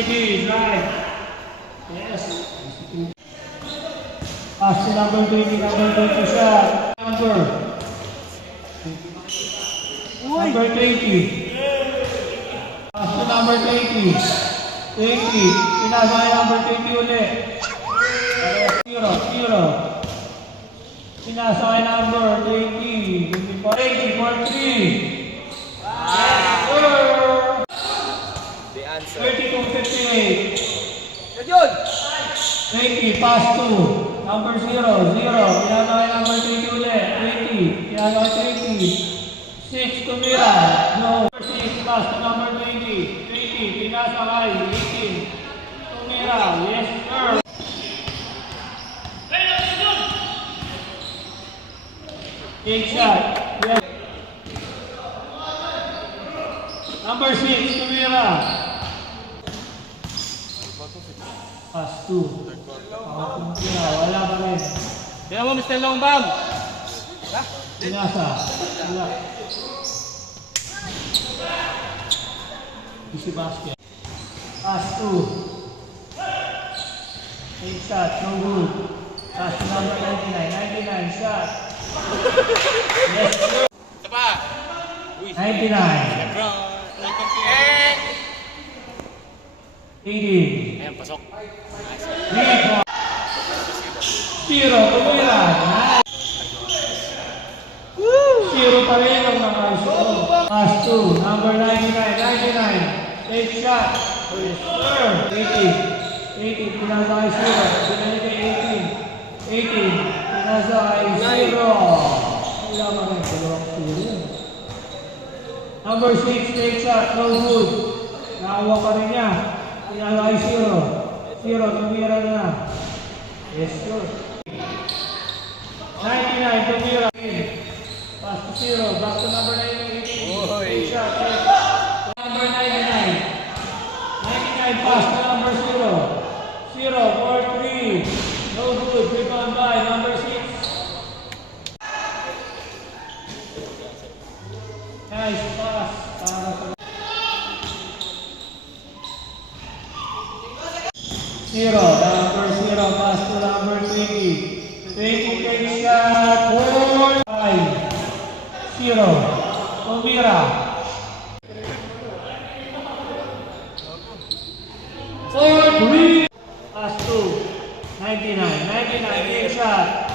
20, drive. Yes. Pass to number 20 shot. Number 20. Pass to number 20. 20. Pinasok ay number 20 ulit. 0. Pinasok ay number 20. 20 for 3. The answer. 32-58. Yun! 20, pass to number 0. Pinasok ay number 20 ulit. 20. Pinasok ay 20. 6 to Mira. No. 6, pass to number 20. 20. Pinasok ay 18. To Mira. Yes, sir. Take shot. Yes. Number 6, Tumira. Pass 2. Tumira, wala pa rin. Kaya mo, Mr. Longbam! Pinasa. Wala. Easy basket. Pass 2. Take shot, no good. Pass to number 99. Shot. Yes, sir. Ito pa! 99. 80. Ayan, pasok. Lead. 0, Tumira. 0 pa rin ang mga iso. Pass 2, number 99. Take shot. Yes, sir. 80. Pinasa kay 0. Pinasa kay 18. Pinasa kay 0. Wala pa rin. Dalawang 0. Number 6, take shot. No good. Nakakuha pa rin niya. Pinasa kay 0. Tumira na. Yes, sir. 99, Tumira. Pass to 0. Back to number 98. Take shot. Number 99. 99, pass to number 0. 4-3. No good. Rebound by number 6. Nice pass. Para sa 0. Number 0. Pass to number 20. 20 take shot. 4-5. 0. Tumira. 4-3. Pass to 99. Take shot.